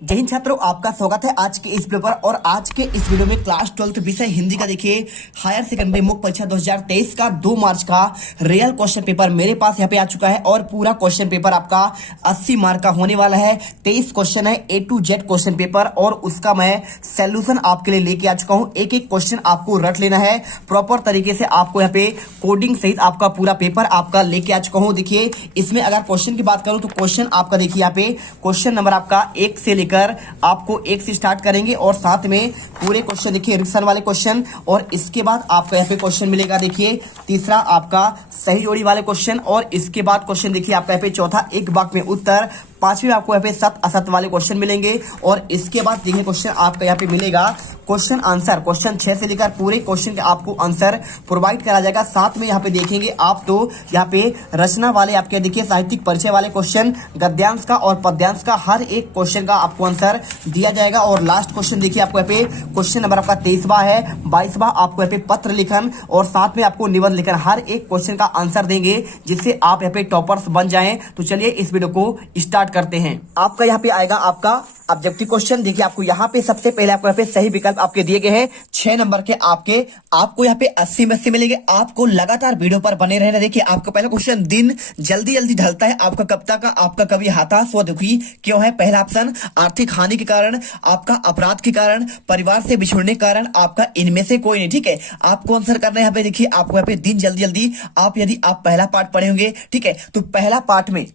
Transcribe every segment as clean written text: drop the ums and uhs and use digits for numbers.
जय हिंद छात्रों, आपका स्वागत है आज के इस वीडियो पर। और आज के इस वीडियो में क्लास 12 विषय हिंदी का देखिए हायर सेकेंडरी मुख्य परीक्षा 2023 का 2 मार्च का रियल क्वेश्चन पेपर मेरे पास यहाँ पे आ चुका है। और पूरा क्वेश्चन पेपर आपका 80 मार्क का होने वाला है। 23 क्वेश्चन है, A to Z question paper, और उसका मैं सोल्यूशन आपके लिए लेके आ चुका हूँ। एक एक क्वेश्चन आपको रट लेना है प्रॉपर तरीके से। आपको यहाँ पे कोडिंग सहित आपका पूरा पेपर आपका लेके आ चुका हूँ। देखिए इसमें अगर क्वेश्चन की बात करूँ तो क्वेश्चन आपका देखिए यहाँ पे क्वेश्चन नंबर आपका 1 से लेकर आपको 1 से स्टार्ट करेंगे, और साथ में पूरे क्वेश्चन देखिए रिक्शन वाले क्वेश्चन, और इसके बाद आपका यहाँ पे क्वेश्चन मिलेगा देखिए तीसरा आपका सही जोड़ी वाले क्वेश्चन, और इसके बाद क्वेश्चन देखिए आपका यहाँ पे चौथा एक वाक्य में उत्तर, पांचवें आपको यहाँ पे सत असत वाले क्वेश्चन मिलेंगे। और इसके बाद देखिए क्वेश्चन आपका यहाँ पे मिलेगा क्वेश्चन आंसर, क्वेश्चन 6 से लेकर पूरे क्वेश्चन के आपको आंसर प्रोवाइड करा जाएगा। साथ में यहाँ पे देखेंगे आप तो यहाँ पे रचना वाले आपके देखिए साहित्यिक परिचय वाले क्वेश्चन, गद्यांश का और पद्यांश का हर एक क्वेश्चन का आपको आंसर दिया जाएगा। और लास्ट क्वेश्चन देखिए आपको यहाँ पे क्वेश्चन नंबर आपका 23वां है, 22वां आपको यहाँ पे पत्र लिखन और साथ में आपको निबंध लिखन, हर एक क्वेश्चन का आंसर देंगे जिससे आप यहाँ पे टॉपर्स बन जाएं। तो चलिए इस वीडियो को स्टार्ट करते हैं। आपका यहाँ पे आएगा आपका ऑब्जेक्टिव क्वेश्चन। देखिए आपको यहाँ पे सबसे पहले आपको यहाँ पे सही विकल्प आपके दिए गए हैं 6 नंबर के आपको यहाँ पे 80 में 80 मिलेंगे। आपको लगातार वीडियो पर बने रहना। देखिए आपका पहला क्वेश्चन, दिन जल्दी जल्दी ढलता है आपका कब तक, आपका कभी हताश व दुखी क्यों है। पहला ऑप्शन आर्थिक हानि के कारण, आपका अपराध के कारण, परिवार से बिछुड़ने के कारण, आपका इनमें से कोई नहीं। ठीक है, आपको आंसर करना है यहाँ पे। देखिए आपको यहाँ पे दिन जल्दी जल्दी यदि आप पहला पार्ट पढ़े होंगे, ठीक है, तो पहला पार्ट में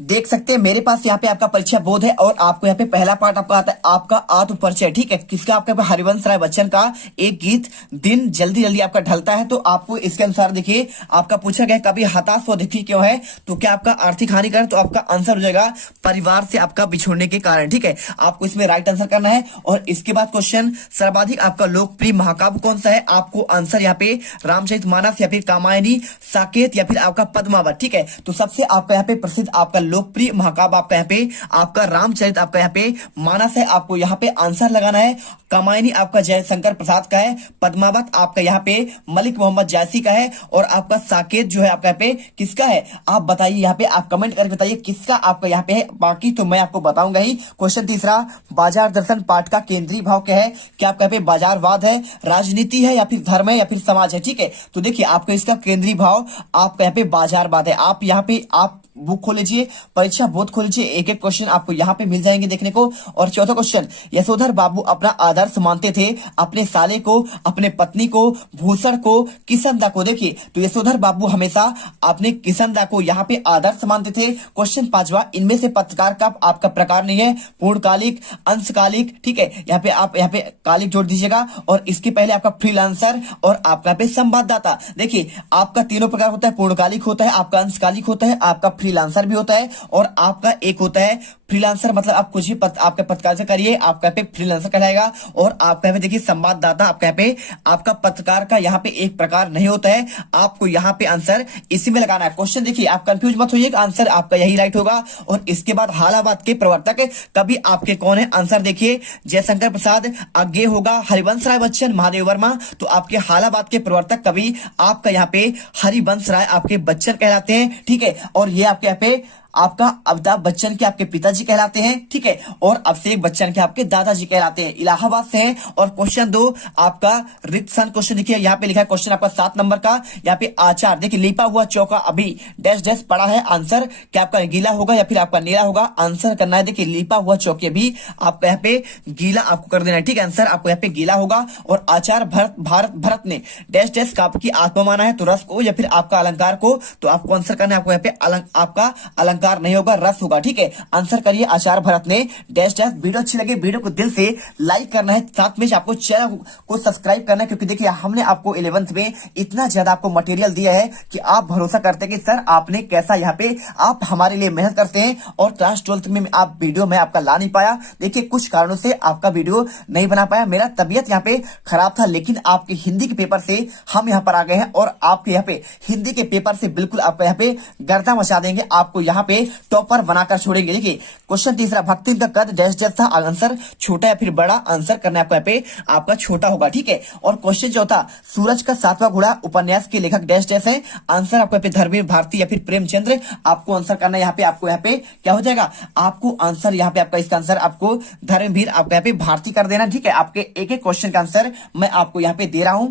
देख सकते हैं मेरे पास यहाँ पे आपका परिचय बोध है, और आपको यहाँ पे पहला पार्ट आपका आता है आपका आत्म परिचय। ठीक है, किसका, आपका हरिवंश राय बच्चन का एक गीत दिन जल्दी जल्दी आपका ढलता है। तो आपको इसके अनुसार देखिए आपका पूछा गया कभी हताश व दुखी क्यों है, तो क्या आपका आर्थिक हानि कारण, तो आपका आंसर हो जाएगा परिवार से आपका बिछुड़ने के कारण। ठीक है, आपको इसमें राइट आंसर करना है। और इसके बाद क्वेश्चन, सर्वाधिक आपका लोकप्रिय महाकाव्य कौन सा है, आपको आंसर यहाँ पे रामचरितमानस या फिर कामायनी, साकेत या फिर आपका पद्मावत। ठीक है, तो सबसे आपका यहाँ पे प्रसिद्ध आपका लोकप्रिय महाकाव्य आपका यहाँ पे आपका रामचरित आपका यहाँ पे मानस है। आपको यहाँ पे आंसर लगाना है। कामायनी आपका जयशंकर प्रसाद का है, पद्मावत आपका यहाँ पे मलिक मोहम्मद जायसी का है, और आपका साकेत जो है आपका यहाँ पे किसका है, आप बताइए यहाँ पे, आप कमेंट करके बताइए किसका आपका यहाँ पे है। बाकी तो मैं आपको बताऊंगा ही। क्वेश्चन तीसरा, बाजार दर्शन पाठ का केंद्रीय भाव क्या है, क्या आपका यहाँ पे बाजारवाद है, राजनीति है, या फिर धर्म है, या फिर समाज है। ठीक है, तो देखिए आपका इसका केंद्रीय भाव आपका यहाँ पे बाजारवाद है। आप यहाँ पे आप बुक खोल लीजिए, परीक्षा बोध खोल लीजिए, एक एक क्वेश्चन आपको यहाँ पे मिल जाएंगे देखने को। और चौथा क्वेश्चन, यशोधर बाबू अपना आदर्श मानते थे अपने साले को, अपने पत्नी को, भूषण को, किशनदा को। देखिए तो यशोधर बाबू हमेशा अपने किशनदा को यहाँ पे आदर्श मानते थे। क्वेश्चन 5वां, इनमें से पत्रकार का आपका प्रकार नहीं है, पूर्णकालिक, अंशकालिक। ठीक है, यहाँ पे आप यहाँ पे कालिक जोड़ दीजिएगा, और इसके पहले आपका फ्रीलांसर और आपका पे संवाददाता। देखिए आपका तीनों प्रकार होता है, पूर्णकालिक होता है, आपका अंशकालिक होता है, आपका फ्रीलांसर भी होता है, और आपका एक होता है फ्रीलांसर, मतलब आप कुछ भी आपके पत्रकार से करिए, आपका पे फ्रीलांसर कहलाएगा। और आपका पे देखिए संवाददाता, आपका पे आपका पत्रकार का यहाँ पे एक प्रकार नहीं होता है। आपको यहाँ पे आंसर इसी में लगाना है। क्वेश्चन देखिए आप कंफ्यूज मत होइए, आंसर आपका यही राइट होगा। और इसके बाद हालाबाद के प्रवर्तक कभी आपके कौन है, आंसर देखिए जयशंकर प्रसाद, आगे होगा हरिवंश राय बच्चन, महादेव वर्मा। तो आपके हालाबाद के प्रवर्तक कभी आपका यहाँ पे हरिवंश राय आपके बच्चन कहलाते हैं। ठीक है, और ये आपके यहाँ पे आपका अमिताभ बच्चन के आपके पिताजी कहलाते हैं। ठीक है, और अभिषेक बच्चन के आपके दादाजी कहलाते हैं, इलाहाबाद से हैं। और क्वेश्चन 2 आपका रिक्त स्थान क्वेश्चन देखिए यहाँ पे लिखा है क्वेश्चन आपका 7 नंबर का, यहाँ पे आचार देखिए लिपा हुआ चौका अभी डैश डैश पड़ा है, आंसर क्या आपका गीला होगा या फिर आपका नीला होगा, आंसर करना है। देखिए लिपा हुआ चौके भी आपका यहाँ पे गीला आपको कर देना है। ठीक है, आंसर आपको यहाँ पे गीला होगा। और आचार भरत ने डैश डैश का आपकी आत्मा माना है, तो रस को या फिर आपका अलंकार को, तो आपको आंसर करना है। आपको यहाँ पे आपका अलंकार नहीं होगा, रस होगा। ठीक है, आंसर करिए आचार्य भरत ने डैश डैश। वीडियो अच्छी लगे वीडियो को दिल से लाइक करना है, साथ में आपको चैनल को सब्सक्राइब करना है, क्योंकि देखिए हमने आपको 11th में इतना ज्यादा आपको मटेरियल दिया है कि आप भरोसा करते हैं कि सर आपने कैसा यहाँ पे आप हमारे लिए मेहनत करते हैं। और क्लास 12th में आप वीडियो में आपका ला नहीं पाया, देखिए कुछ कारणों से आपका वीडियो नहीं बना पाया, मेरा तबियत यहाँ पे खराब था, लेकिन आपके हिंदी के पेपर से हम यहाँ पर आ गए हैं, और आपके यहाँ पे हिंदी के पेपर से बिल्कुल आपका यहाँ पे गर्दा मचा देंगे। आपको यहाँ पे पे टॉपर बनाकर छोड़ेंगे। देखिए क्वेश्चन तीसरा, भक्तिन का कद डैश डैश था, आंसर छोटा या फिर बड़ा, आंसर करना है आपको यहाँ पे आपका छोटा होगा, ठीक है। और क्वेश्चन चौथा, सूरज का सातवां घोड़ा उपन्यास के लेखक डैश डैश है, आंसर आपको यहाँ पे धर्मवीर भारती या फिर प्रेमचंद्र, आपको आंसर करना है यहाँ पे, आपको यहाँ पे क्या हो जाएगा, आपको आंसर यहाँ पे आपका इसका आंसर आपको धर्मवीर आपको यहाँ पे भारती कर देना, ठीक है। आपके एक एक क्वेश्चन का आंसर मैं आपको यहाँ पे दे रहा हूं।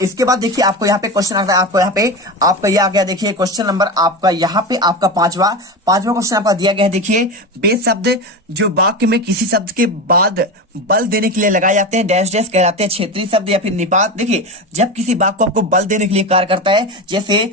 इसके बाद देखिए आपको यहाँ पे क्वेश्चन आता है, आपको यहाँ पे आपका ये आ गया, देखिए क्वेश्चन नंबर आपका यहाँ पे आपका पांचवा क्वेश्चन आपका दिया गया है। देखिए बे शब्द जो वाक्य में किसी शब्द के बाद बल देने के लिए लगाए जाते हैं डैश डैश कहलाते हैं क्षेत्रीय शब्द या फिर निपात। देखिए जब किसी वाक्य को आपको बल देने के लिए कार्य करता है, जैसे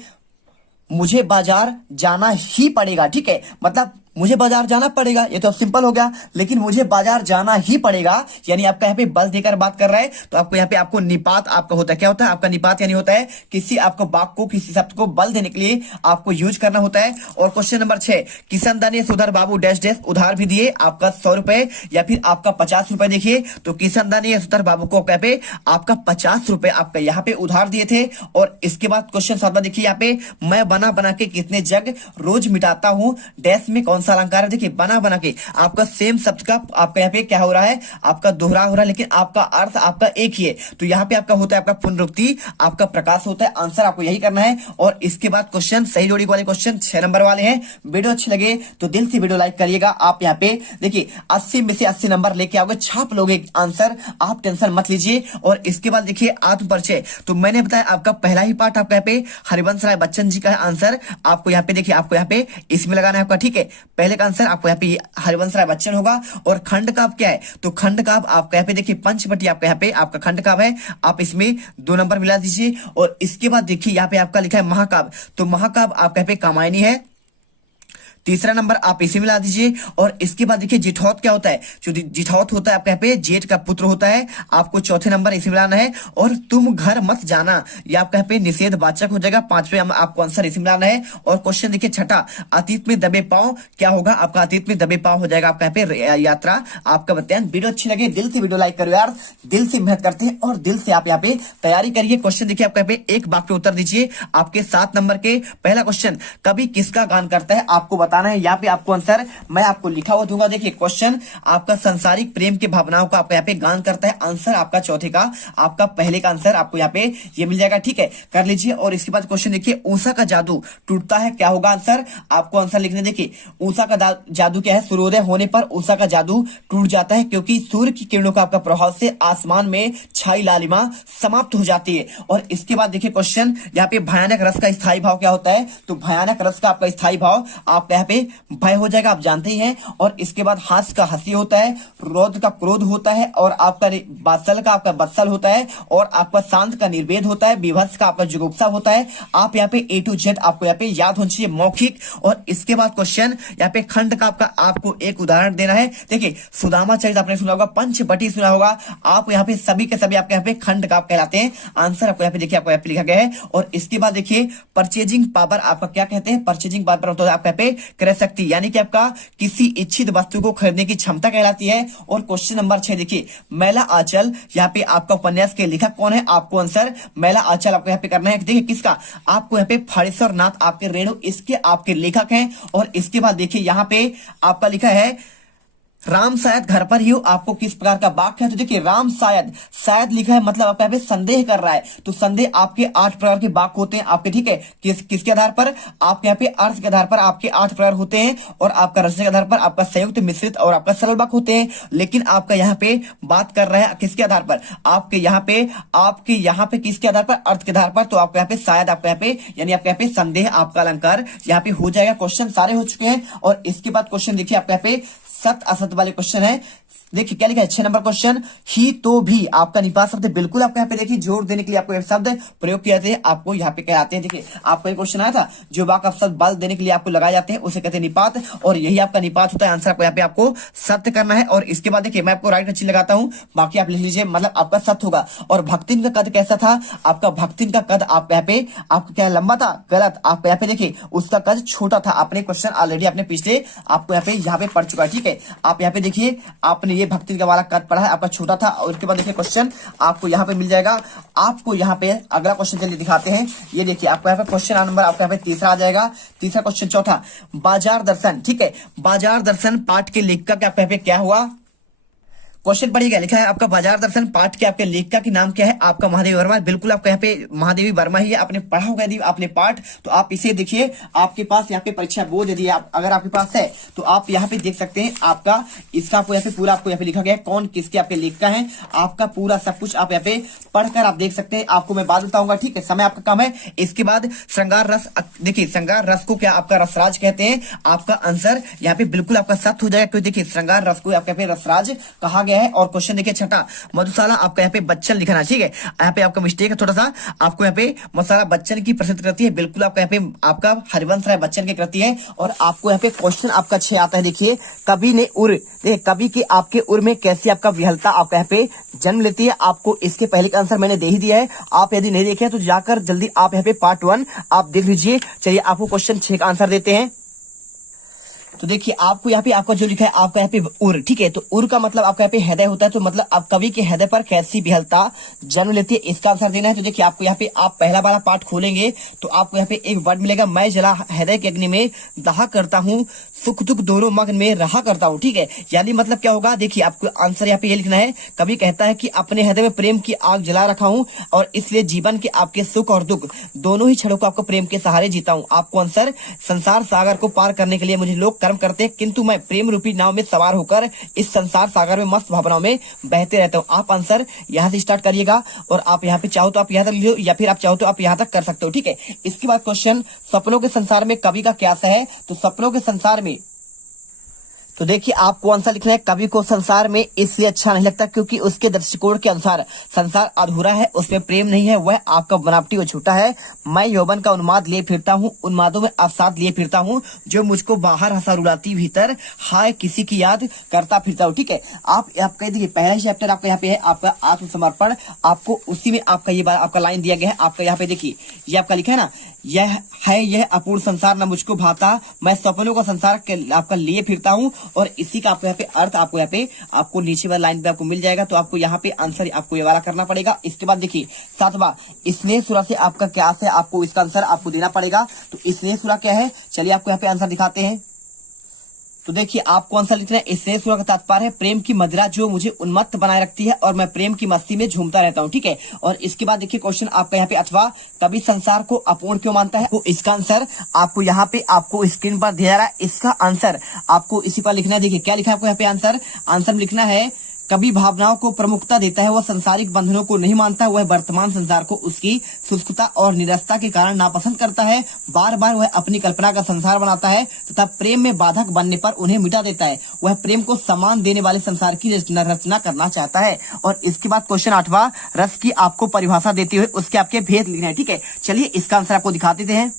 मुझे बाजार जाना ही पड़ेगा, ठीक है, मतलब मुझे बाजार जाना पड़ेगा, ये तो सिंपल हो गया, लेकिन मुझे बाजार जाना ही पड़ेगा यानी आपका यहाँ पे बल देकर बात कर रहा है, तो आपको यहाँ पे आपको निपात आपका होता है, क्या होता है आपका निपात, यानी होता है किसी आपको वाक्य को किसी शब्द को बल देने के लिए आपको यूज करना होता है। और क्वेश्चन नंबर 6, किशन दा ने सुधर बाबू डैश डैश उधार भी दिए, आपका 100 रुपए या फिर आपका 50 रुपए। देखिए तो किशन दा ने सुधर बाबू को यहाँ पे आपका 50 रुपए आपका यहाँ पे उधार दिए थे। और इसके बाद क्वेश्चन 7 देखिए यहाँ पे, मैं बना बना के कितने जग रोज मिटाता हूँ डैश में कौन सा अलंकार है। देखिए बना बना के आपका सेम शब्द का आपका यहाँ पे क्या हो रहा है, आपका दोहरा हो रहा है, लेकिन आपका अर्थ आपका एक ही है, तो यहाँ पे आपका होता है आपका पुनरुक्ति, आपका प्रकाश होता है, आंसर आपको यही करना है। और इसके बाद क्वेश्चन सही जोड़ी वाले क्वेश्चन 6 नंबर वाले हैं। वीडियो अच्छी लगे तो दिल से वीडियो लाइक करिएगा। आप यहाँ पे देखिए 80 में से 80 नंबर लेके आओगे, छाप लोगे आंसर, आप टेंशन मत लीजिए। और इसके बाद देखिए आत्म परिचय, तो मैंने बताया आपका पहला ही पार्ट आपका यहाँ पे हरिवंश राय बच्चन जी का आंसर आपको यहाँ पे देखिए आपको यहाँ पे इसमें लगाना है आपका, ठीक है। पहले का आंसर आपको यहाँ पे हरिवंश राय बच्चन होगा। और खंड काव्य क्या है, तो खंड काव्य आपका यहाँ पे देखिए पंचवटी आपका यहाँ पे आपका खंड काव्य है, आप इसमें 2 नंबर मिला दीजिए। और इसके बाद देखिए यहाँ पे आपका लिखा है महाकाव्य, तो महाकाव्य आपका यहाँ पे कामायनी है, तीसरा नंबर आप इसी में ला दीजिए। और इसके बाद देखिए जिठौत क्या होता है, जो जिठौत होता है आपका यहाँ पे जेठ का पुत्र होता है, आपको चौथे नंबर इसी में लाना है। और तुम घर मत जाना ये आपका यहाँ पे निषेध वाचक हो जाएगा, 5वें आपको आंसर इसी में लाना है। और क्वेश्चन देखिए छठा, अतीत में दबे पांव क्या होगा, आपका अतीत में दबे पांव हो जाएगा आपका यहाँ पे यात्रा आपका बताया। वीडियो अच्छी लगे दिल से वीडियो लाइक करो यार, दिल से मेहनत करते हैं और दिल से आप यहाँ पे तैयारी करिए। क्वेश्चन देखिए आपका यहाँ पे एक वाक्य उत्तर दीजिए आपके 7 नंबर के। पहला क्वेश्चन, कवि किसका गान करता है, आपको बताना है, यहाँ पे आपको आंसर मैं आपको लिखा हुआ दूंगा। देखिए क्वेश्चन आपका संसारिक प्रेम की भावनाओं का आपका यहाँ पे गान करता है, आंसर आपका चौथे का आपका पहले का आंसर आपको यहाँ पे ये मिल जाएगा, ठीक है, कर लीजिए। और इसके बाद क्वेश्चन देखिए, ऊषा का जादू टूटता है क्या होगा आंसर, आपको आंसर लिखने। देखिए ऊषा का जादू क्या है, सूर्योदय होने पर ऊषा का जादू टूट जाता है, क्योंकि सूर्य की किरणों का आपका प्रभाव से आसमान में छाई लालिमा समाप्त हो जाती है। और इसके बाद देखिए क्वेश्चन यहाँ पे, भयानक रस का स्थायी भाव क्या होता है, तो भयानक रस का आपका स्थायी भाव आपका यहाँ पे भय हो जाएगा, आप जानते ही हैं। और इसके बाद हास्य का हंसी होता है, क्रोध का क्रोध होता है, और आपका बात्सल का आपका बत्सल होता है, और आपका शांत का निर्वेद होता है, विभत्स का आपका जुगुप्सा होता है। आप यहाँ पे A to Z आपको यहाँ पे याद होना चाहिए मौखिक। और इसके बाद क्वेश्चन यहाँ पे खंड का आपका आपको एक उदाहरण देना है। देखिए सुदामा चरित आपने सुना होगा, पंचवटी सुना होगा, आप यहाँ पे सभी के सभी आपके यहाँ पे खंड का आप कहलाते हैं, आंसर आपको यहाँ पे देखिए आपको यहाँ पे लिखा गया है। और इसके बाद देखिए परचेजिंग पावर आपका क्या कहते हैं, परचेजिंग पावर होता है आपका यहाँ पे क्रय शक्ति, यानी कि आपका किसी इच्छित वस्तु को खरीदने की क्षमता कहलाती है। और क्वेश्चन नंबर 6 देखिए, मैला आंचल यहाँ पे आपका उपन्यास के लेखक कौन है, आपको आंसर मैला आंचल आपको यहाँ पे करना है। देखिए किसका, आपको यहाँ पे फणीश्वर नाथ आपके रेणु इसके आपके लेखक हैं। और इसके बाद देखिए यहाँ पे आपका लिखा है, राम शायद घर पर ही हो, आपको किस प्रकार का वाक्य है, तो देखिए राम शायद, शायद लिखा है मतलब आप यहाँ पे संदेह कर रहा है, तो संदेह आपके 8 प्रकार के वाक्य होते हैं आपके, ठीक है, किसके आधार पर, आपके यहाँ पे अर्थ के आधार पर आपके 8 प्रकार होते हैं, और आपका रचना के आधार पर आपका संयुक्त मिश्रित और आपका सरल वाक्य होते हैं। लेकिन आपका यहाँ पे बात कर रहा है किसके आधार पर, आपके यहाँ पे किसके आधार पर, अर्थ के आधार पर, तो आपको यहाँ पे शायद आपको यहाँ पे यानी आपके यहाँ पे संदेह आपका अलंकार यहाँ पे हो जाएगा। क्वेश्चन सारे हो चुके हैं। और इसके बाद क्वेश्चन देखिए आपके यहाँ पे सत्य असत्य वाले क्वेश्चन है। देखिए क्या लिखा है, 6 नंबर क्वेश्चन, ही तो भी आपका निपात शब्द बिल्कुल आपको यहाँ पे देखिए जोर देने के लिए आपको शब्द प्रयोग किए जाते हैं, आपको यहाँ पे कहते हैं। देखिए आपको एक क्वेश्चन आया था, जो वाक्य शब्द बल देने के लिए आपको लगाए जाते हैं उसे कहते हैं निपात, और यही आपका निपात होता है। आंसर आपको यहाँ पे आपको सत्य करना है। और इसके बाद देखिए मैं आपको राइट अच्छी लगाता हूँ, बाकी आप लिख लीजिए, मतलब आपका सत्य होगा। और भक्तिन का कद कैसा था, आपका भक्तिन का कद आप यहाँ पे आपको क्या लंबा था, गलत, आपको यहाँ पे देखिए उसका कद छोटा था। आपने क्वेश्चन ऑलरेडी आपने पिछले आपको यहाँ पे पढ़ चुका है, ठीक है। है। आप यहाँ पे देखिए आपने ये भक्ति का वाला कट पढ़ा है, आपका छोटा था। और उसके बाद देखिए क्वेश्चन आपको यहाँ पे मिल जाएगा। आपको यहाँ पे अगला क्वेश्चन चलिए दिखाते हैं। ये देखिए आपको यहाँ पे क्वेश्चन नंबर आपका यहाँ पे तीसरा आ जाएगा। तीसरा क्वेश्चन चौथा, बाजार दर्शन, ठीक है। बाजार दर्शन पाठ के लेखक आपका यहाँ पे क्या हुआ? क्वेश्चन पढ़िएगा, लिखा है आपका बाजार दर्शन पाठ के आपके लेखिका की नाम क्या है? आपका महादेवी वर्मा। बिल्कुल आपका यहाँ पे महादेवी वर्मा ही है। आपने पढ़ा होगा यदि आपने पाठ, तो आप इसे देखिए। आपके पास यहाँ पे परीक्षा बोर्ड यदि अगर आपके पास है तो आप यहाँ पे देख सकते हैं। आपका इसका आपको यहाँ पे पूरा आपको यहाँ पे लिखा गया है कौन किसके आपके लेखिका है। आपका पूरा सब कुछ आप यहाँ पे पढ़कर आप देख सकते हैं। आपको मैं बात बताऊंगा, ठीक है, समय आपका कम है। इसके बाद श्रृंगार रस, देखिए श्रृंगार रस को क्या आपका रसराज कहते हैं। आपका आंसर यहाँ पे बिल्कुल आपका सत्य हो जाएगा, क्योंकि देखिए श्रृंगार रस को आपके यहाँ पे रसराज कहा गया है। और क्वेश्चन देखिए छठा, मधुशाला आपका यहाँ पे बच्चन लिखना, ठीक है। यहाँ पे आपका मिस्टेक है थोड़ा सा। आपको यहाँ पे मधुशाला बच्चन की प्रसिद्ध कृति है। बिल्कुल आपका यहाँ पे आपका हरिवंश राय बच्चन की कृति है। और आपको यहाँ पे क्वेश्चन आपका 6 आता है। देखिए कवि ने उर, देखिए कवि के आपके उर में कैसी आपका विहलता आपका यहाँ पे जन्म लेती है। आपको इसके पहले का आंसर मैंने दे ही दिया है। आप यदि नहीं देखे तो जाकर जल्दी आप यहाँ पे पार्ट 1 आप देख लीजिए। चलिए आपको क्वेश्चन 6 का आंसर देते हैं। तो देखिए आपको यहाँ पे आपका जो लिखा है आपका यहाँ पे उर, ठीक है। तो उर का मतलब आपका यहाँ पे हृदय होता है। तो मतलब आप कवि के हृदय पर कैसी विहलता जन्म लेती है, इसका आंसर देना है। तो देखिए आपको यहाँ पे आप पहला वाला पाठ खोलेंगे तो आपको यहाँ पे एक वर्ड मिलेगा, मैं जला हृदय के अग्नि में दहा करता हूँ, सुख दुख दोनों मग्न में रहा करता हूँ, ठीक है। यानी मतलब क्या होगा, देखिए आपको आंसर यहाँ पे ये लिखना है। कवि कहता है कि अपने हृदय में प्रेम की आग जला रखा हूँ और इसलिए जीवन के आपके सुख और दुख दोनों ही क्षणों को आपको प्रेम के सहारे जीता हूँ। आपको आंसर, संसार सागर को पार करने के लिए मुझे लोग कर्म करते हैं, किंतु मैं प्रेम रूपी नाव में सवार होकर इस संसार सागर में मस्त भावनाओं में बहते रहता हूँ। आप आंसर यहाँ से स्टार्ट करिएगा और आप यहाँ पे चाहो तो आप यहाँ तक लिखो या फिर आप चाहो तो आप यहाँ तक कर सकते हो, ठीक है। इसके बाद क्वेश्चन, सपनों के संसार में कवि का क्या है? तो सपनों के संसार में, तो देखिए आपको आंसर लिखना है, कवि को संसार में इसलिए अच्छा नहीं लगता क्योंकि उसके दृष्टिकोण के अनुसार संसार अधूरा है, उसमें प्रेम नहीं है, वह आपका बनावटी और झूठा है। मैं यौवन का उन्माद लिए फिरता हूँ, उन्मादों में अवसाद लिए फिरता हूँ, जो मुझको बाहर हंसा रुलाती भीतर हाय किसी की याद करता फिरता हूँ, ठीक है। आप कह दीजिए पहला ही चैप्टर आपका यहाँ पे है आपका आत्मसमर्पण। आपको उसी में आपका ये आपका लाइन दिया गया है। आपका यहाँ पे देखिए ये आपका लिखा है ना, यह अपूर्ण संसार न मुझको भाता, मैं सपनों का संसार आपका लिए फिरता हूँ। और इसी का आपको यहाँ पे अर्थ आपको यहाँ पे आपको नीचे वाली लाइन पे आपको मिल जाएगा। तो आपको यहाँ पे आंसर आपको ये वाला करना पड़ेगा। इसके बाद देखिए 7वां, स्नेह सुरा से आपका क्या है? आपको इसका आंसर आपको देना पड़ेगा। तो स्नेह सुरा क्या है? चलिए आपको यहाँ पे आंसर दिखाते हैं। तो देखिए आपको आंसर लिखना है, स्नेह सुरा का तात्पर्य है प्रेम की मदिरा जो मुझे उन्मत्त बनाए रखती है और मैं प्रेम की मस्ती में झूमता रहता हूँ, ठीक है। और इसके बाद देखिए क्वेश्चन आपका यहाँ पे 8वां, कवि संसार को अपूर्ण क्यों मानता है? तो इसका आंसर आपको यहाँ पे आपको स्क्रीन पर दिया जा रहा है। इसका आंसर आपको इसी पर लिखना है। देखिए क्या लिखा है आपको यहाँ पे आंसर में लिखना है, कवि भावनाओं को प्रमुखता देता है, वह संसारिक बंधनों को नहीं मानता, वह वर्तमान संसार को उसकी शुष्कता और निरसता के कारण नापसंद करता है, बार बार वह अपनी कल्पना का संसार बनाता है तथा प्रेम में बाधक बनने पर उन्हें मिटा देता है, वह प्रेम को सम्मान देने वाले संसार की रचना करना चाहता है। और इसके बाद क्वेश्चन 8वां, रस की आपको परिभाषा देते हुए उसके आपके भेद लिखना है, ठीक है। चलिए इसका आंसर आपको दिखा देते हैं।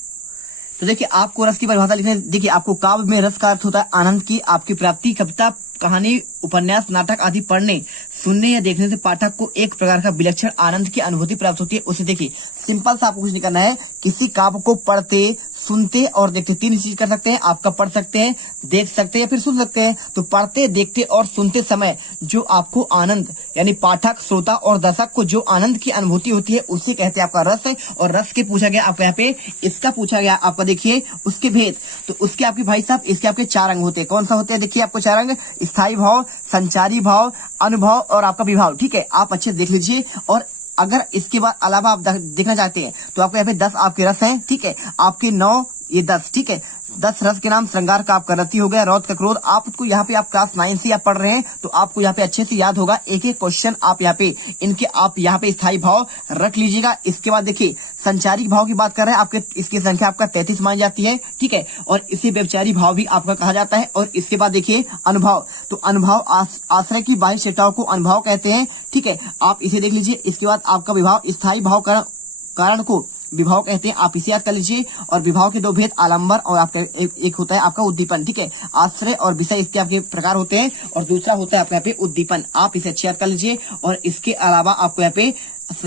तो देखिए आपको रस की परिभाषा लिखने, देखिए आपको काव्य में रस का अर्थ होता है आनंद की आपकी प्राप्ति। कविता, कहानी, उपन्यास, नाटक आदि पढ़ने, सुनने या देखने से पाठक को एक प्रकार का विलक्षण आनंद की अनुभूति प्राप्त होती है। उसे देखिए सिंपल सा आपको कुछ नहीं करना है, किसी काव्य को पढ़ते, सुनते और देखते, 3 चीज कर सकते हैं। आपका पढ़ सकते हैं, देख सकते हैं या फिर सुन सकते हैं। तो पढ़ते, देखते और सुनते समय जो आपको आनंद, यानी पाठक, श्रोता और दर्शक को जो आनंद की अनुभूति होती है उसे कहते हैं आपका रस। और रस के पूछा गया आपका यहाँ पे, इसका पूछा गया आपका देखिए उसके भेद। तो उसके आपके भाई साहब इसके आपके 4 अंग होते हैं। कौन सा होते हैं? देखिए आपको 4 अंग, स्थायी भाव, संचारी भाव, अनुभव और आपका विभाव, ठीक है। आप अच्छे देख लीजिए। और अगर इसके बाद अलावा आप देखना चाहते हैं तो आपको यहाँ पे 10 आपके रस हैं, ठीक है। आपके 9 ये 10, ठीक है। 10 रस के नाम, श्रृंगार का आपका रति हो गया, रौद्र का क्रोध। आपको यहाँ पे आप क्लास 9 से आप पढ़ रहे हैं तो आपको यहाँ पे अच्छे से याद होगा। एक एक क्वेश्चन आप यहाँ पे इनके आप यहाँ पे स्थायी भाव रख लीजिएगा। इसके बाद देखिए संचारिक भाव की बात कर रहे हैं, आपके इसकी संख्या आपका 33 मानी जाती है, ठीक है। और इसे व्यभिचारी भाव भी आपका कहा जाता है। और इसके बाद देखिए अनुभव, तो अनुभव आश्रय की बाह्य चेष्टाओं को अनुभव कहते हैं, ठीक है। आप इसे देख लीजिए। इसके बाद आपका विभाव, स्थायी भाव कारण को विभाव कहते हैं, आप इसे याद कर लीजिए। और विभाव के 2 भेद, आलंबन और आपका एक होता है आपका उद्दीपन, ठीक है। आश्रय और विषय इसके आपके प्रकार होते हैं और दूसरा होता है आपके यहाँ पे उद्दीपन। आप इसे अच्छे याद कर लीजिए। और इसके अलावा आपको यहाँ पे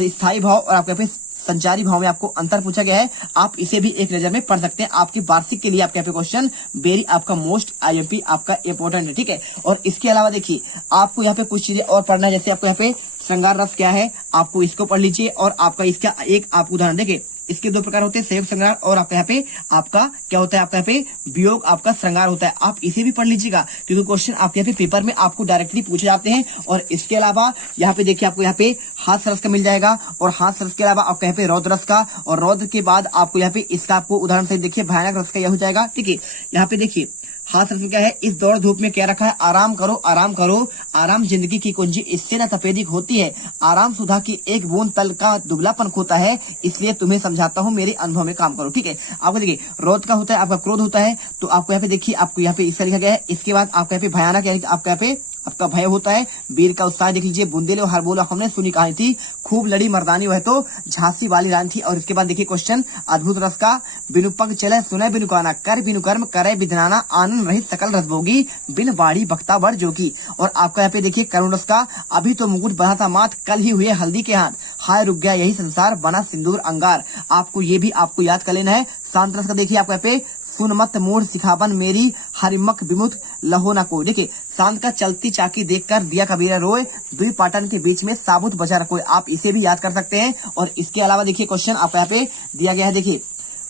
स्थायी भाव और आपके यहाँ पे संचारी भाव में आपको अंतर पूछा गया है, आप इसे भी एक नजर में पढ़ सकते हैं। आपके वार्षिक के लिए आपके यहाँ पे क्वेश्चन वेरी आपका मोस्ट IMP आपका इंपॉर्टेंट है, ठीक है। और इसके अलावा देखिए आपको यहाँ पे कुछ चीजें और पढ़ना है, जैसे आपको यहाँ पे श्रृंगार रस क्या है, आपको इसको पढ़ लीजिए। और आपका इसका एक आप उदाहरण देखिए, इसके दो प्रकार होते हैं, संयोग श्रृंगार और आपका यहाँ पे आपका क्या होता है, आपका यहाँ पे वियोग आपका श्रृंगार होता है। आप इसे भी पढ़ लीजिएगा क्योंकि क्वेश्चन आपके यहाँ पे पेपर में आपको डायरेक्टली पूछे जाते हैं। और इसके अलावा यहाँ पे देखिए आपको यहाँ पे हाथ रस का मिल जाएगा, और हाथ रस के अलावा आपको यहाँ पे रौद्र रस का, और रौद्र के बाद आपको यहाँ पे इसका आपको उदाहरण से देखिए भयानक रस का यह हो जाएगा, ठीक है। यहाँ पे देखिए हाथ रस में क्या है, इस दौड़ धूप में क्या रखा है, आराम करो आराम करो, आराम जिंदगी की कुंजी इससे न तपेदिक होती है, आराम सुधा की एक बूंद तल का दुबलापन खोता है, इसलिए तुम्हें समझाता हूँ मेरे अनुभव में काम करो, ठीक है। आपको देखिए रोध का होता है, आपका क्रोध होता है, तो आपको यहाँ पे देखिए आपको यहाँ पे इसका लिखा गया है। इसके बाद आपको यहाँ पे भयानक यानी आपका यहाँ पे आपका भय होता है, वीर का उत्साह देख लीजिए, बुंदेले हर बोला हमने सुनी कहानी थी, खूब लड़ी मर्दानी वह तो झांसी वाली रानी थी। और इसके बाद देखिए क्वेश्चन अद्भुत रस का, बिनु पग चले सुने बिनु काना, कर बिनु कर्म करे विधनाना, आनंद रहित सकल रस भोगी, बिन बाड़ी बख्ता बड़ जोगी। और आपका यहाँ पे देखिए करुण रस का, अभी तो मुकुट बना था माथ, कल ही हुए हल्दी के हाथ, हाय रुक गया यही संसार, बना सिंदूर अंगार। आपको ये भी आपको याद कर लेना है। शांत रस का देखिए आपको यहाँ पे, सुन मत मूढ़ सिखावन मेरी, हरिमक विमुख लहो न कोई। देखिए शांत का, चलती चाकी देखकर दिया कबीरा रोए, दुई पाटन के बीच में साबुत बचा रखोए। आप इसे भी याद कर सकते हैं। और इसके अलावा देखिए क्वेश्चन आपको यहाँ पे दिया गया है, देखिए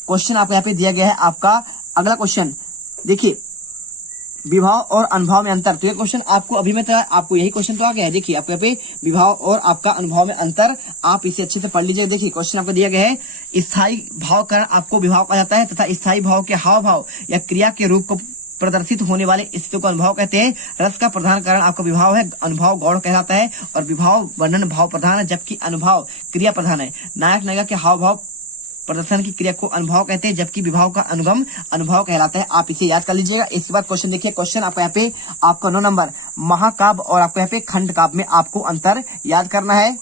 क्वेश्चन आपको यहाँ पे दिया गया है आपका अगला क्वेश्चन, देखिए विभाव और अनुभव में अंतर। तो ये क्वेश्चन आपको अभी में आपको यही क्वेश्चन तो आ गया है। देखिए आपको यहाँ पे विभाव और आपका अनुभव में अंतर, आप इसे अच्छे से पढ़ लीजिए। देखिए क्वेश्चन आपको दिया गया है, स्थायी भाव कारण आपको विभाव कहा जाता है, तथा स्थायी भाव के हाव भाव या क्रिया के रूप को प्रदर्शित होने वाले स्थितियों को अनुभव कहते हैं। रस का प्रधान कारण आपका विभाव है, अनुभव गौड़ कहलाता है, और विभाव वर्णन भाव प्रधान है, जबकि अनुभव क्रिया प्रधान है। नायक नायिका के हाव भाव प्रदर्शन की क्रिया को अनुभव कहते हैं, जबकि विभाव का अनुगम अनुभव कहलाता है। आप इसे याद कर लीजिएगा। इसके बाद क्वेश्चन देखिए, क्वेश्चन आपको यहाँ पे आपका 9 नंबर, महाकाव्य और आपको यहाँ पे खंड काव्य में आपको अंतर याद करना है।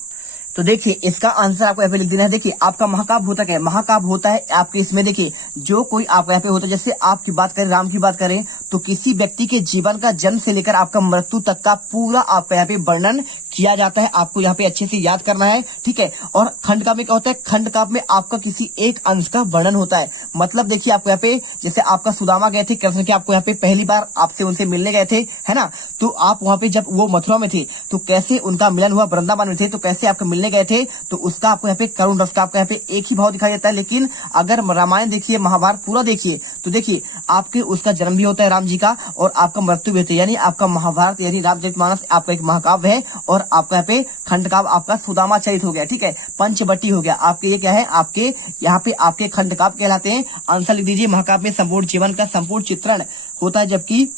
तो देखिए इसका आंसर आपको यहाँ पे लिख देना है। देखिए आपका महाकाव्य होता क्या है, महाकाव्य होता है आपके इसमें देखिए जो कोई आपको यहाँ पे होता है, जैसे आपकी बात करें, राम की बात करें, तो किसी व्यक्ति के जीवन का जन्म से लेकर आपका मृत्यु तक का पूरा आपका यहाँ पे वर्णन किया जाता है। आपको यहाँ पे अच्छे से याद करना है, ठीक है। और खंड काव्य में क्या होता है, खंड काव्य में आपका किसी एक अंश का वर्णन होता है। मतलब देखिए आपको यहाँ पे जैसे आपका सुदामा गए थे कृष्ण के, आपको यहाँ पे पहली बार आपसे उनसे मिलने गए थे, है ना। तो आप वहाँ पे जब वो मथुरा में थे तो कैसे उनका मिलन हुआ, वृंदावन में थे तो कैसे आपका मिलने गए थे, तो उसका आपको यहाँ पे करुण रस का आपको यहाँ पे एक ही भाव दिखाई देता है। लेकिन अगर रामायण देखिए, महाभारत पूरा देखिए, तो देखिए आपके उसका जन्म भी होता है राम जी का, और आपका मृत्यु भी होता है। यानी आपका महाभारत यानी रामचरितमानस आपका एक महाकाव्य है, और आपका यहाँ पे खंड काव्य आपका सुदामा चरित हो गया, ठीक है, पंचवटी हो गया। आपके ये क्या है, आपके यहाँ पे आपके खंड काव्य कहलाते हैं। आंसर लिख दीजिए, महाकाव्य में संपूर्ण जीवन का संपूर्ण चित्रण होता है, जबकि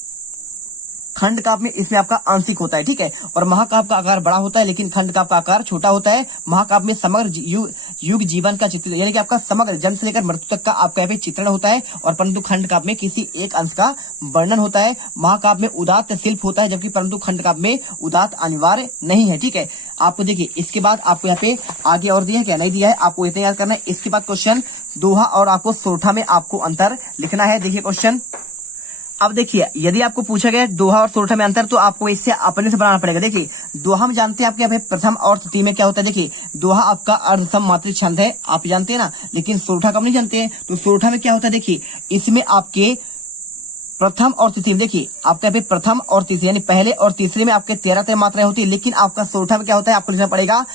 खंड काव्य में इसमें आपका आंशिक होता है, ठीक है। और महाकाव्य का आकार बड़ा होता है, लेकिन खंड काव्य का आकार छोटा होता है। महाकाव्य में समग्र युग जीवन का चित्र, यानी कि आपका समग्र जन्म से लेकर मृत्यु तक का आपका यहाँ पे चित्रण होता है, और परंतु खंड काव्य में किसी एक अंश का वर्णन होता है। महाकाव्य में उदात्त शिल्प होता है, जबकि परंतु खंड काव्य में उदात्त अनिवार्य नहीं है, ठीक है। आपको देखिए इसके बाद आपको यहाँ पे आगे और दिया है क्या, नहीं दिया है, आपको इतना याद करना है। इसके बाद क्वेश्चन दोहा और आपको सोरठा में आपको अंतर लिखना है। देखिए क्वेश्चन, अब देखिए यदि आपको पूछा गया दोहा और सोरठा में अंतर, तो आपको इससे अपने से बनाना पड़ेगा। देखिए दोहा में जानते हैं आपके यहाँ पे प्रथम और तृतीय में क्या होता है। देखिए दोहा आपका अर्धसम मात्रिक छंद है, आप जानते हैं ना, लेकिन सोरठा कब नहीं जानते हैं। तो सोरठा में क्या होता है, देखिए इसमें आपके प्रथम और तृतीय, देखिए आपके यहाँ पे प्रथम और तृतीय यानी पहले और तीसरे में आपके 13 मात्राएं होती है, लेकिन आपका सोरठा में क्या होता है, आपको लिखना पड़ेगा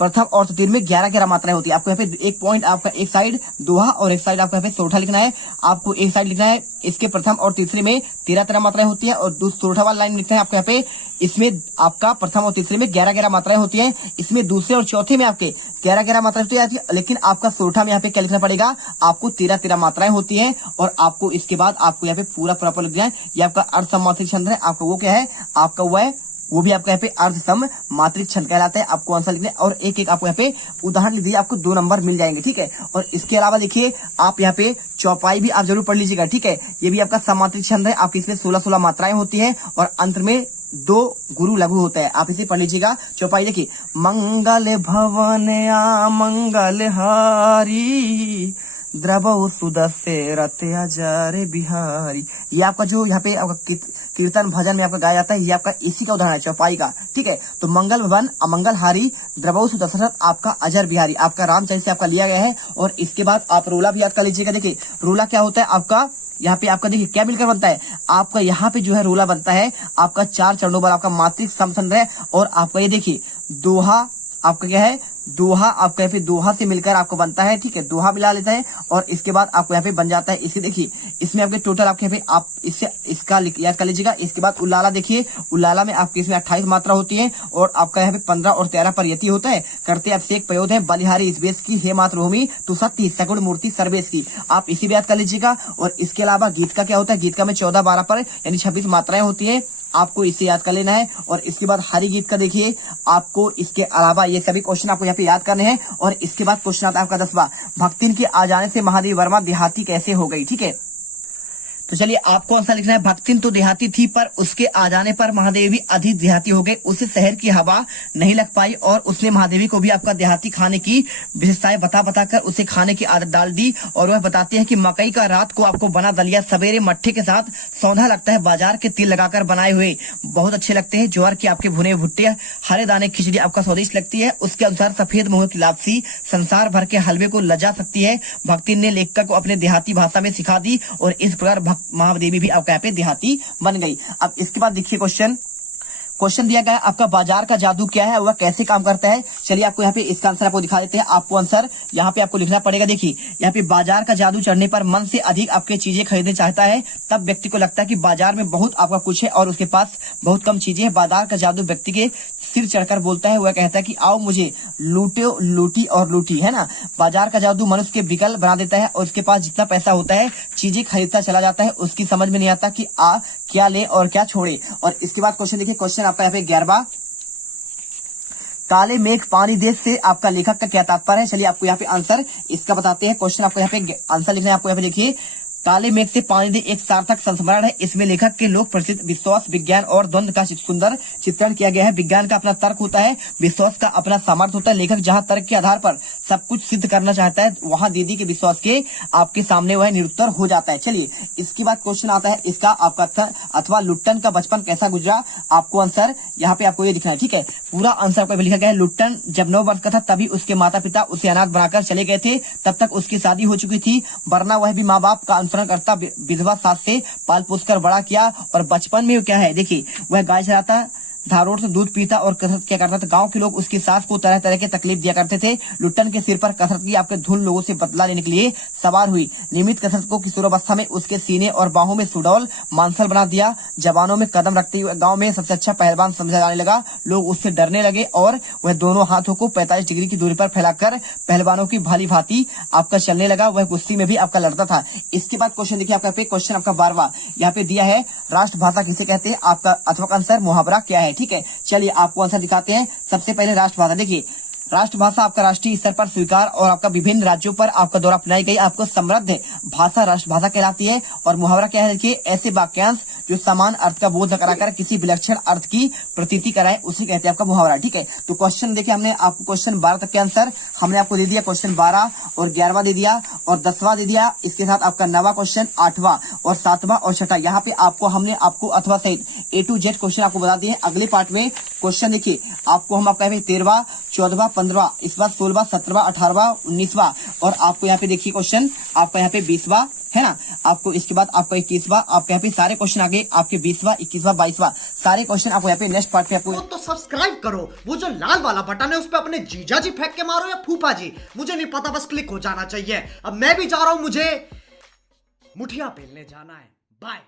प्रथम और तृतीय में 11 मात्राएं होती है। आपको यहाँ पे एक पॉइंट आपका एक साइड दोहा और एक साइड आपको यहाँ पे सोरठा लिखना है। आपको एक साइड लिखना है इसके प्रथम और तीसरे में 13 मात्राएं होती है, और सोरठा वाला लाइन लिखना है आपको यहाँ पे, इसमें आपका प्रथम और तीसरे में 11 मात्राएं होती है। इसमें दूसरे और चौथे में आपके 11 मात्राएं होती है, लेकिन आपका सोरठा में यहाँ पे क्या लिखना पड़ेगा, आपको 13 मात्राएं होती है। और आपको इसके बाद आपको यहाँ पे पूरा प्रॉपर लिख जाए, ये आपका अर्धसम छंद है। आपका वो क्या है, आपका वो है, वो भी आपका यहाँ पे अर्धसम मात्रिक छंद कहलाता है। आपको आंसर लिखना है, और एक एक आपको यहाँ पे उदाहरण लिख दीजिए, आपको 2 नंबर मिल जाएंगे, ठीक है। और इसके अलावा देखिए आप यहाँ पे चौपाई भी आप जरूर पढ़ लीजिएगा, ठीक है। ये भी आपका समात्रिक छंद है, आपकी इसमें 16 मात्राएं होती है, और अंत में 2 गुरु लघु होता है। आप इसे पढ़ लीजिएगा। चौपाई देखिए, मंगल भवन आ मंगल हारी, द्रवौ सुदस्य रते आचार्य बिहारी। ये आपका जो यहाँ पे आपका कीर्तन भजन में आपका गाया जाता है, ये आपका इसी का उदाहरण है, चौपाई का, ठीक है। तो मंगल भवन अमंगल हारी द्रवौ सुदशरथ आपका अजर बिहारी आपका रामचरित से आपका लिया गया है। और इसके बाद आप रोला भी याद कर लीजिएगा। देखिए रोला क्या होता है आपका, यहाँ पे आपका देखिए क्या मिलकर बनता है आपका, यहाँ पे जो है रोला बनता है आपका 4 चरणों पर आपका मात्रिक समसंध है। और आपका ये देखिए दोहा आपका क्या है, दोहा आपका यहाँ पे दोहा से मिलकर आपको बनता है, ठीक है, दोहा मिला लेता है और इसके बाद आपको यहाँ पे बन जाता है। इसे देखिए इसमें आपके टोटल आपके यहाँ पे आप इससे इसका याद कर लीजिएगा। इसके बाद उल्लाला देखिए, उल्लाला में आपकी इसमें 28 मात्रा होती है और आपका यहाँ पे 15 और 13 पर यति होता है। करते आप से एक प्रयोग है बलिहारी इस बेस की हे मातृभूमि तू सत्य सगुण मूर्ति सर्वेश की, आप इसी भी याद कर लीजिएगा। और इसके अलावा गीत का क्या होता है, गीत का में 14 12 पर यानी 26 मात्राएं होती है, आपको इसे याद कर लेना है। और इसके बाद हरि गीत का देखिए आपको इसके अलावा ये सभी क्वेश्चन आपको यहाँ पे याद करने हैं। और इसके बाद क्वेश्चन आता है आपका 10वां, भक्तिन के आ जाने से महादेवी वर्मा देहाती कैसे हो गई, ठीक है। तो चलिए आपको आंसर लिखना है, भक्तिन तो देहाती थी पर उसके आ जाने पर महादेवी अधिक देहाती हो गई, उसे शहर की हवा नहीं लग पाई और उसने महादेवी को भी आपका देहाती खाने की विशेषताएं बता कर उसे खाने की आदत डाल दी। और वह बताती है कि मकई का रात को आपको बना दलिया सवेरे मट्ठे के साथ सौंधा लगता है, बाजार के तिल लगाकर बनाए हुए बहुत अच्छे लगते हैं, ज्वार के आपके भुने भुट्टे हरे दाने खिचड़ी आपका स्वादिष्ट लगती है। उसके अनुसार सफेद मोह की लापसी संसार भर के हलवे को लजा सकती है। भक्तिन ने लेखक को अपने देहाती भाषा में सिखा दी और इस प्रकार महादेवी भी आपका यहाँ पे देहाती बन गई। अब इसके बाद देखिए क्वेश्चन दिया गया है आपका बाजार का जादू क्या है, वह कैसे काम करता है। चलिए आपको यहाँ पे इसका आंसर आपको दिखा देते हैं। आपको आंसर यहाँ पे आपको लिखना पड़ेगा। देखिए यहाँ पे बाजार का जादू चढ़ने पर मन से अधिक आपके चीजें खरीदने चाहता है, तब व्यक्ति को लगता है कि बाजार में बहुत आपका कुछ है और उसके पास बहुत कम चीजें हैं। बाजार का जादू व्यक्ति के सिर चढ़कर बोलता है, वह कहता है कि आओ मुझे लूटो लूटी और लूटी, है ना। बाजार का जादू मनुष्य के विकल्प बना देता है और उसके पास जितना पैसा होता है चीजें खरीदता चला जाता है, उसकी समझ में नहीं आता कि क्या ले और क्या छोड़े। और इसके बाद क्वेश्चन देखिए, क्वेश्चन आपका यहाँ पे 11वां, काले मेघ पानी देश से आपका लेखक का क्या तात्पर्य है। चलिए आपको यहाँ पे आंसर इसका बताते हैं। क्वेश्चन आपको यहाँ पे आंसर लिखना है। आपको यहाँ पे देखिए काले मेघ से पानी दे एक सार्थक संस्मरण है। इसमें लेखक के लोक प्रसिद्ध विश्वास विज्ञान और द्वंद्व का सुंदर चित्रण किया गया है। विज्ञान का अपना तर्क होता है, विश्वास का अपना सामर्थ्य होता है। लेखक जहां तर्क के आधार पर सब कुछ सिद्ध करना चाहता है, वहां दीदी के विश्वास के आपके सामने वह निरुत्तर हो जाता है। चलिए इसके बाद क्वेश्चन आता है इसका आपका अथवा लुट्टन का बचपन कैसा गुजरा। आपको आंसर यहाँ पे आपको ये दिखना है, ठीक है। पूरा आंसर आपको लिखा गया है। लुट्टन जब 9 वर्ष का था तभी उसके माता पिता उसे अनाथ बनाकर चले गए थे। तब तक उसकी शादी हो चुकी थी, वरना वह भी माँ बाप का करता, विधवा सास से पाल पोस कर बड़ा किया। और बचपन में क्या है देखिए, वह गाय चराता, धारोड़ से दूध पीता और कसरत किया करता था। गांव के लोग उसकी सास को तरह तरह के तकलीफ दिया करते थे। लुट्टन के सिर पर कसरत की आपके धुन लोगों से बदला लेने के लिए सवार हुई। नियमित कसरत को किशोरावस्था में उसके सीने और बाहों में सुडौल मांसल बना दिया। जवानों में कदम रखते हुए गांव में सबसे अच्छा पहलवान समझा जाने लगा। लोग उससे डरने लगे और वह दोनों हाथों को 45 डिग्री की दूरी पर फैलाकर पहलवानों की भाली भांति आपका चलने लगा। वह कुश्ती में भी आपका लड़ता था। इसके बाद क्वेश्चन देखिए आपका क्वेश्चन आपका 12वां यहाँ पे दिया है, राष्ट्रभाषा किसे कहते हैं। आपका अथवा आंसर मुहावरा क्या है, ठीक है। चलिए आपको आंसर दिखाते हैं। सबसे पहले राष्ट्रभाषा देखिए, राष्ट्रभाषा आपका राष्ट्रीय स्तर पर स्वीकार और आपका विभिन्न राज्यों पर आपका द्वारा अपनाई गई आपको समृद्ध भाषा राष्ट्रभाषा कहलाती है। और मुहावरा क्या है देखिए, ऐसे वाक्यांश जो समान अर्थ का बोध कराकर किसी विलक्षण अर्थ की प्रतीति कराए उसे कहते हैं आपका मुहावरा, ठीक है। तो क्वेश्चन देखिए हमने आपको क्वेश्चन 12 तक के आंसर हमने आपको दे दिया। क्वेश्चन 12 और 11वां दे दिया और 10वां दे दिया। इसके साथ आपका 9वां क्वेश्चन, 8वां और 7वां और 6वां, यहाँ पे आपको हमने आपको अथवा सहित A to Z क्वेश्चन आपको बता दिए। अगले पार्ट में क्वेश्चन देखिए आपको हम आपका 13वां 14वां 15वां इस बार 16वां 17वां 18वां 19वां और आपको यहाँ पे देखिए क्वेश्चन आपका यहाँ पे 20वां है ना। आपको इसके बाद आपका 21वां आपके यहाँ पे सारे क्वेश्चन आगे आपके 20वां 21वां 22वां सारे क्वेश्चन आपको यहाँ पे नेक्स्ट पार्ट पे आपको। तो सब्सक्राइब करो, वो जो लाल वाला बटन है उस पर अपने जीजा जी फेंक के मारो या फूफा जी, मुझे नहीं पता, बस क्लिक हो जाना चाहिए। अब मैं भी जा रहा हूं, मुझे मुठिया पेलने जाना है। बाय।